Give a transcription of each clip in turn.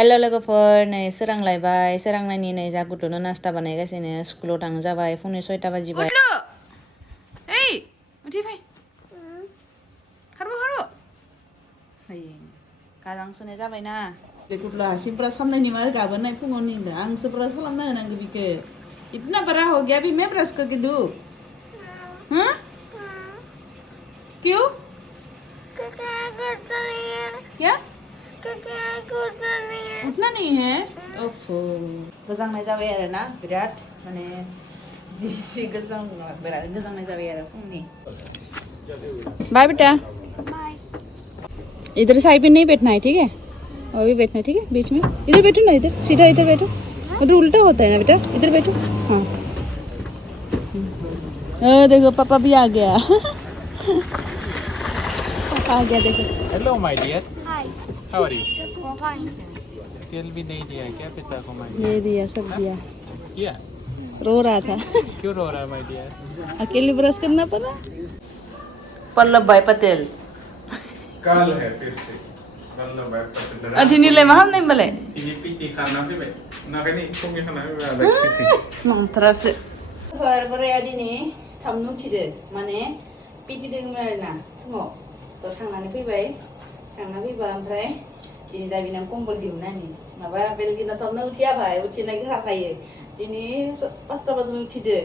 Hello' लोगोफोर नै सोरांलायबाय सोरांनायनि नै जा गुथुनो नास्ता बानायगासिनो स्कुलाव थांनो जाबाय फुंनि 6टा बाजिबाय ओइ उथिफै खारबो गाजां सोनाय जाबायना गुथुला हासिबफ्रा सामनायनि मार गाबोनाय फुङाव निंदा आंसो ब्रास खालामना होनांगौ बिखो इतना बड़ा हो गया अभी मैं ब्रश करके दूं हाँ क्यों क्या उठना नहीं है ओफो गोजांनाय जाबाय आरो ना बिराद माने जिसि गोजां बिराद गोजांनाय जाबाय आरो फुंनि बाय बेटा बाय इधर साइड पे नहीं बैठना है ठीक है और भी बैठना है ठीक है बीच में इधर बैठो ना इधर सीधा इधर बैठो उधर उल्टा होता है ना बेटा इधर बैठो हाँ देखो पापा भी आ गया पापा आ गया देखो hello my dear hi how are you fine तेल भी नहीं दिया क्या पिता को माय ये दिया सब दिया क्या रो रहा था क्यों रो रहा है माय डियर अकेले ब्रश करना पड़ा पल्लव भाई पटेल कल है फिर से वल्लभ भाई पटेल दिनैलाय मा खालामनाय होनबालाय दिनै पिटि खाना फैबाय नागायनि फुंनि खाना फैबाय नंथारासो बोराया दिनै थाबनो उथिदो माने पिटि दोङोमोन आरोना फुङाव थ' थांनानै फैबाय थांना फैबा ओमफ्राय दिनै दा बिनाव कम्बल दिहुननानै माबा बेलेग दिनाव थाबनो उथियाबाय उथिनायखौ हाखायो दिनै 5टा बाजियावनो उथिदो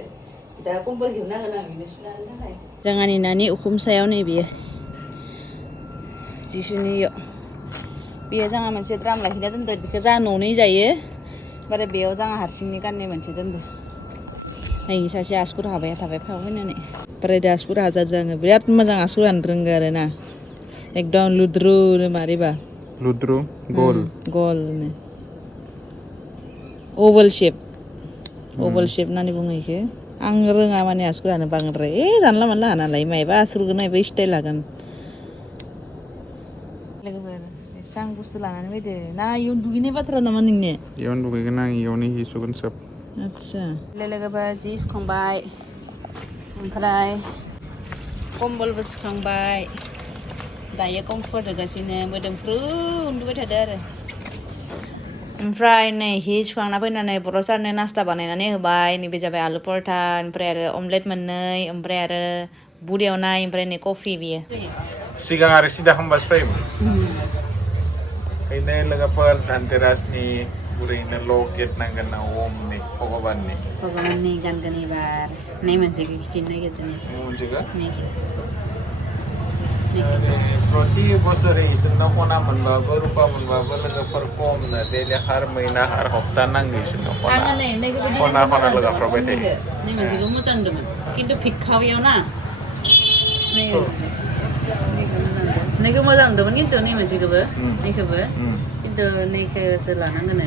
दा कम्बल दिहुननांगोन आं बिनो सुनायनि थाखाय जोंहानि नानि उखुम सायाव नै बियो जिसुनियाव बेयो जोंहा मोनसे द्राम लाखिना दोनदो बेखौ जोंहा न'नै जायो ओमफ्राय बेयाव जोंहा हारसिंनि गाननाय मोनसे दोनदो नै सासे आसुगुर हाबाय थाबाय फाव फैनानै ओमफ्राय दा आसुगुर हाजादो आङो बिराद मोजां आसुगुर हानो रोंगो आरो ना एकदम लुद्रु मारैबा लुद्रु गोल गलनो ओवल शेप होननानै बुङो इखो आं रोङा माने आसुगुर हानो बांद्राय जानला मानला हाना लायो मायबा आसुगुर नायबा स्टाइल लागोन लोगोफोर एसे आं बुस्थु लानानै फैदो ना इयाव दुगैनाय बाथ्रा नामा नोंने इयावनो दुगैगोन आं इयावनो हि सुगोन सोब आदसा लोगोफोर जि सुखांबाय ओमफ्राय कम्बलबो सुखांबाय दायो कम्फर्ट होगासिनो मोदोमफ्रु उन्दुबाय थादो आरो ओमफ्राय नै हि सुखांना फैनानै बर' सारनो नास्ता बानायनानै होबाय नैबे जाबाय आलु पराठा ओमफ्राय आरो अमलेट मोननै ओमफ्राय आरो बुद एवनाय ओमफ्राय नै कफि बियो सिगां आरो सिदा खालामबासो फैयोमोन ओंखायनो लोगोफोर धनतेरासनि बुरैनो लकेट नांगोन ना ओमनि भगबाननि गानगोन एबार नै मोनसेखौ खिथिनो नागिरदों मोनसेखौ नै प्रति बोसोर इसोरनो खना मोनबाबो रुपा मोनबाबो लोगोफोर खमनो डेलि हार महिना हार हप्ता नांगौ इसोरनो खना खना लोगोफ्राबाय थायो नै मोनसेखौ मोजां होनदोंमोन खिन्थु भिखावियाव ना नैखौ मोजां होनदोंमोन खिन्थु नै मोनसेखौबो नैखौबो खिन्थु नैखौसो लानांगोन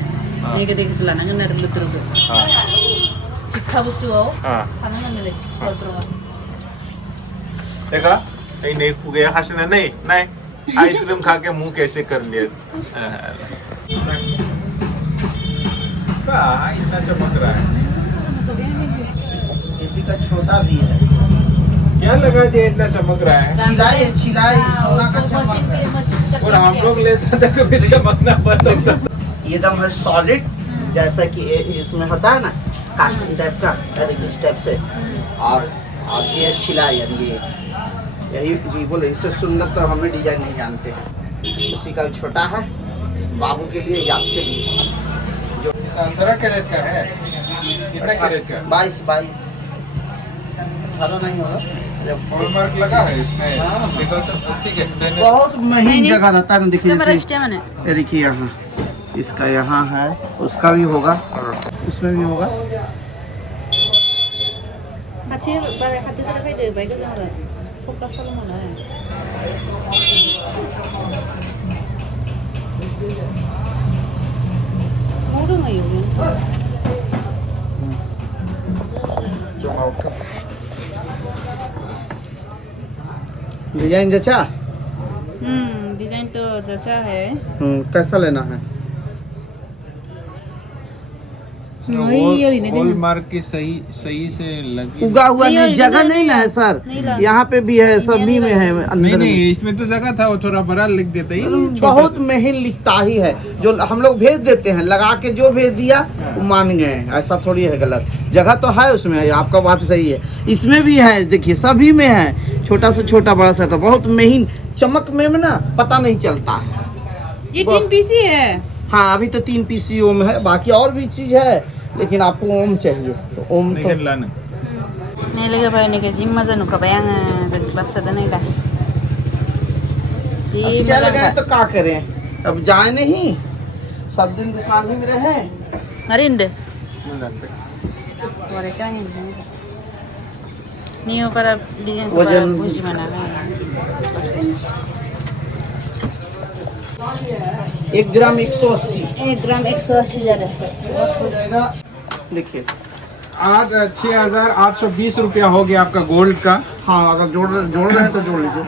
नैखौ दैखौसो लानांगोन आरो लुद्रुखौ भिखा बुस्थुआव थानांगोनलै लुद्रुआ देखा नहीं गया हंसना नहीं नहीं आइसक्रीम खा के मुंह कैसे कर लिया इतना चमक रहा है इसी का छोटा भी है क्या लगा दिया इतना चमक रहा है छिलाई सोना का चमक है और हम लोग लेते थे कभी चमकना बंद होता एकदम है सॉलिड जैसा कि इसमें होता है ना कास्टिंग टाइप का इस टाइप से और ये छिलाई ये यही बोले इससे सुंदर तो हमें डिजाइन नहीं जानते हैं इसी का छोटा है बाबू के लिए या आपके लिए जो 15 कैरेट का है कितने कैरेट का 22 18 नहीं होगा हॉलमार्क लगा है इसमें देखो तो ठीक है बहुत महीन जगह रहता है ना देखिए ये देखिए यहाँ इसका यहाँ है उसका भी होगा उसमें भी होगा खाथि बारा खाथि जाना फैदो बाय गोजां आरो फकास खालामनो आरो मा दङ इयाव डिजाइन जचा डिजाइन तो जचा है कैसा लेना है हॉलमार्क की सही से लगी उगा हुआ नहीं, जगह नहीं ना है सर, यहाँ पे भी है, सभी में है अंदर में। नहीं इसमें तो जगह था, वो थोड़ा बड़ा लिख देते ही। बहुत महीन लिखता ही है, जो हम लोग भेज देते हैं लगा के, जो भेज दिया वो मान गए, ऐसा थोड़ी है गलत। जगह तो है उसमें, आपका बात सही है, इसमें भी है, देखिए सभी में है, छोटा से छोटा बड़ा सा, तो बहुत महीन चमक में ना पता नहीं चलता है। ये 3 पीसी है। हाँ अभी तो 3 पीसी ओम है, बाकी और भी चीज है, लेकिन आपको ओम चाहिए तो ओम तो Ini lagi apa ini guys? Masa nu kebayang jadi klub sedang ini dah. Si अच्छा masa लगा है तो क्या करें, अब जाए नहीं, सब दिन दुकान ही में रहे। hari ini. Boleh sih ini. Ni para di para puji mana kan? 1 ग्राम 180। 1 ग्राम 180 ज्यादा। हो जाएगा, देखिए आज 6,820 रुपया हो गया आपका गोल्ड का। हाँ अगर जोड़ रहे हैं तो जोड़ लीजिए,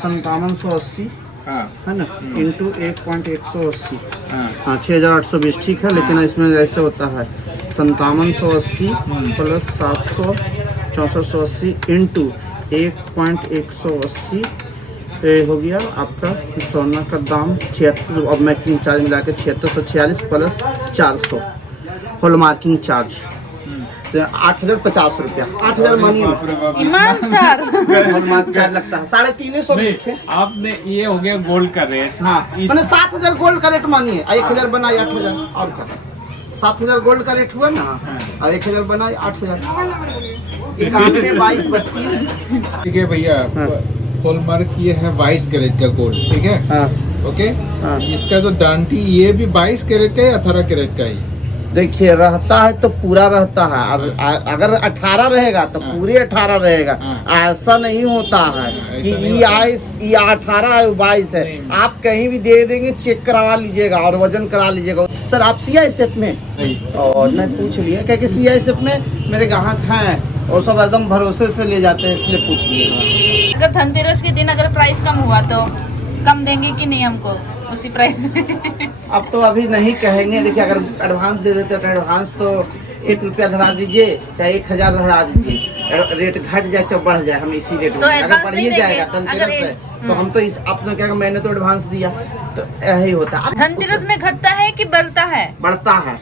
5780 हाँ है ना, इंटू 1.180, हाँ हाँ 6,820 ठीक है। लेकिन इसमें ऐसे होता है 5780 प्लस 700 6480 इंटू 1.180 हो गया आपका सोना का दाम 76, अब मेकिंग चार्ज मिला के 7646 प्लस 400 होल मार्किंग चार्ज, 8,050 रुपया, 8,000 मानिए ना। Iman sar. Hallmarking charge लगता है 350 लिखे। आपने ये हो गया गोल्ड का रेट। हाँ मैंने 7,000 गोल्ड का रेट मानिए, 1,000 बनाए 8,000 और क्या, 7,000 गोल्ड का रेट हुआ ना, और 1,000 बनाए 8,000, 22 32। ठीक है भैया, हॉलमार्क ये है 22 कैरेट का गोल्ड, ठीक है। हाँ ओके हाँ। इसका जो दांटी ये भी 22 कैरेट का है, 18 कैरेट का ही। देखिए रहता है तो पूरा रहता है, अगर 18 रहेगा तो पूरे 18 रहेगा, ऐसा नहीं होता है कि ये 18 है 22 है। आप कहीं भी दे देंगे, चेक करवा लीजिएगा और वजन करा लीजिएगा। सर आप CISF में और मैं पूछ लिया, क्योंकि CISF में मेरे ग्राहक हैं और सब एकदम भरोसे से ले जाते हैं, इसलिए पूछ लिया। अगर धनतेरस के दिन अगर प्राइस कम हुआ तो कम देंगे कि नहीं हमको उसी प्राइस में? अब तो अभी नहीं कहेंगे, देखिए अगर एडवांस दे देते तो एडवांस तो 1 रुपया धरा दीजिए, चाहे 1,000 धरा दीजिए, रेट घट जाए चाहे बढ़ जाए, हम इसी रेट में, तो अगर एडवांस बढ़िए नहीं जाएगा देंगे, धनतेरस अगर है तो हम तो इस आपने क्या, मैंने तो एडवांस दिया, तो यही होता है। धनतेरस में घटता है कि बढ़ता है? बढ़ता है,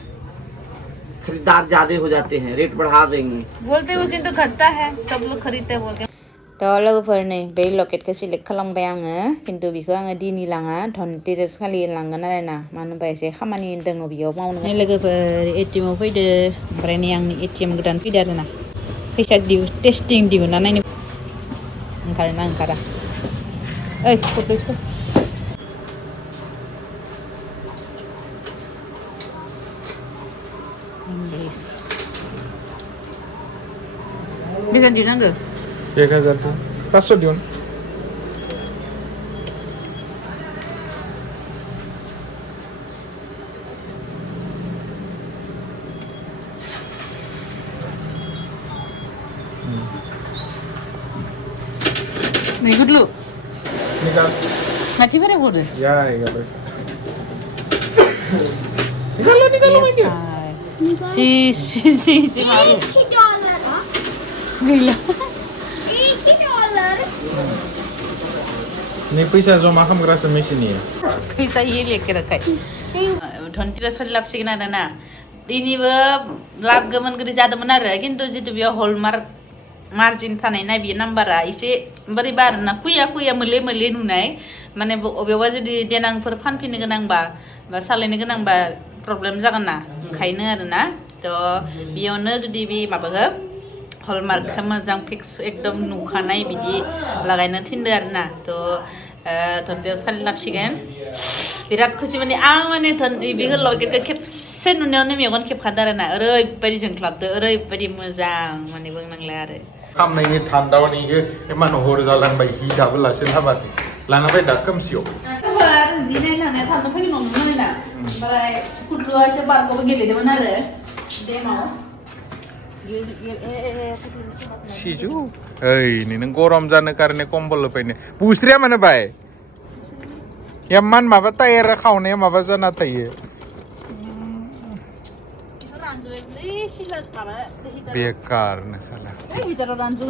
खरीदार ज्यादा हो जाते हैं, रेट बढ़ा देंगे। बोलते उस दिन तो घटता है, सब लोग खरीदते बोलते। थ' लोगोफोर नै बे लकेटखौ सिलेक्ट खालामबाय आङो, खिन्थु बेखौ आङो दिनै लाङा, धनतेरस खालि लांगोन आरो ना, मानो होनबा एसे खामानि दङ बेयाव मावनो। लोगोफोर ATM आव फैदो, ओमफ्राय नै आंनि ATM गोदान फैदो आरो ना, फैसा टेस्टिं दिहुनना नायनो ओंखारोना ओंखारा। ओइ फट' इंग्लिश बेसेबां दिहुननांगौ? 1,000 था, 500 दियो। May good look. निकाल। Ngaji pada bodoh. या आएगा पैसा। निकालो मैं Si maru. $1 हाँ? Gila. $1 नहीं पैसा जमा खालामग्रा मेसिन निया। Bisa iya lihat kira-kira. Dhanteras खालि लाबसिगोन आरो ना, दिनैबो लाब गोमोन गोदै जादोंमोन आरो, खिन्थु जितु बेयाव हलमार्क मार्जिन थानाय ना बेयो नाम्बारा एसे बोरैबा आरो ना, कुया मोले मोले नुनाय, माने अबेयावबा जुदि देनांफोर फानफिननो गोनांबा बा सालायनो गोनांबा प्रब्लेम जागोन ना, ओंखायनो आरो ना। थ' बेयावनो जुदि बे माबाखौ हलमार्कखौ मोजां फिक्स एकदम नुखानाय बिदि लागायनो थिनदो आरो ना। थ' धनतेरस खालि लाबसिगोन, बिराद खुसि माने आं माने बेखौ लकेटखौ खेबसे नुनायावनो मेगन खेबखादो आरो ना, ओरैबायदि जोंख्लाबदो, ओरैबायदि मोजां माने बुंनांला आरो। खामनायनि थान्दावनि इमान हर जालांबाय, हि दाबो लासै हाबाखै, लाना फै दा खोमसियाव। जि नायनो थांनाया थांनो फैनो नंदोंमोन आरोना, ओमफ्राय खुदलुआ एसे बारग'बो गेलेदोंमोन आरो डेमाव। सिजु ओइ नों गरम जानो कारणे कम्बल होफैनो बुस्रिया मानो बाय इमान माबा टायार खावनाया माबा जाना थायो। सिला माबा बेकारनो साला ओइ हिटाराव दानजु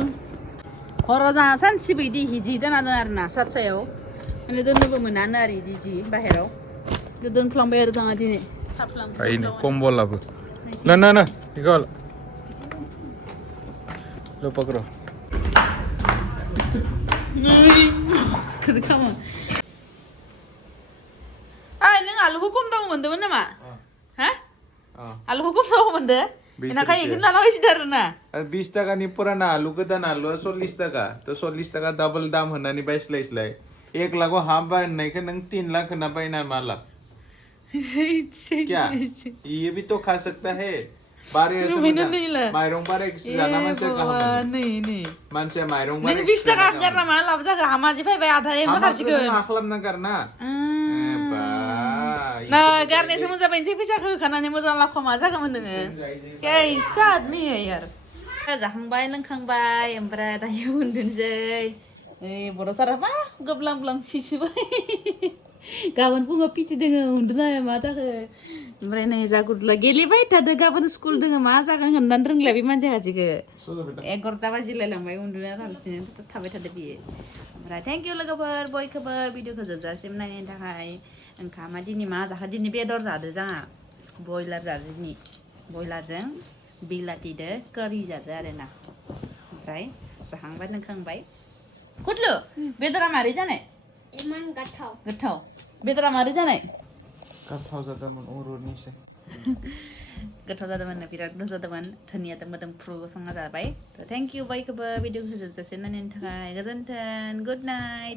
हराव जोंहा सानसे बिदि जि दोना दोन आरो ना सातसायाव माने दोननोबो मोनानो आरो इदि जि बाहेराव दोनफ्लांबाय आरो जोंहा दिनै ini komboलाबो ना eagle lo pakro Kıdı kamu. Ay, neng alu hukum tahu mende mana mak? Hah? Alu hukum tahu mende? Enak kayak gini lah wis darna. 20 টাকা নি পুরানা আলু গদান আলু 40 টাকা তো 40 টাকা ডাবल दाम होनानै बायस्लायस्लाय 1 लाख हाफ बाय नायखो नों 3 लाख होना बायना मा लाख क्या ये भी तो खा सकता है बारे ऐसे माइरं बारे जाना मानसिया गाहाम नहीं मानसिया माइरं बारे नों 20 टाका गारना मा लाब जाखो हामाजि फैबाय आधा एमा खासिगोन मा खालामना गारना ना गारनायसो मोजां बायनोसै फैसाखौ होखानानै मोजां लाब खामा जागौमोन नोङो कैसा आदमी है यार जाखांबाय लोंखांबाय ओमफ्राय दायो उन्दुनोसै ओइ बर' सारा मा गोब्लां ब्लां सिसिबाय गाबोन फुङाव पिटि दोङो उन्दुनो हाया मा जाखो ओमफ्राय नै जागुरला गेलेबाय थादो गाबोन स्कुल दोङो मा जागोन होननानै रोंला बे मानसि हाजिखो 11 बाजिलायलांबाय उन्दुना थांसिनो थाबाय थादो बियो ओमफ्राय थेंक इउ लोगोफोर बयखौबो भिडिअखौ जोबजासिम नायनायनि थाखाय ओंखामा दिनै मा जाखो दिनै बेदर जादो जोंहा बयलार जादो दिनै बयलारजों बिलाथिदो कारि जादो आरोना ओमफ्राय जाखांबाय लोंखांबाय कुटलु बेदरा मारै जानाय Iman gathau. गोथाव बेदरा मारै जानाय गोथाव जादोंमोन अरुनिसे गोथाव जादोंमोन बिराद गोथाव जादोंमोन धनियाजों मोदोमफ्रु संना जाबाय थेंक इउ बयखौबो भिडिअखौ जोबजासिम नायनायनि थाखाय गोजोन्थों गुड नाइट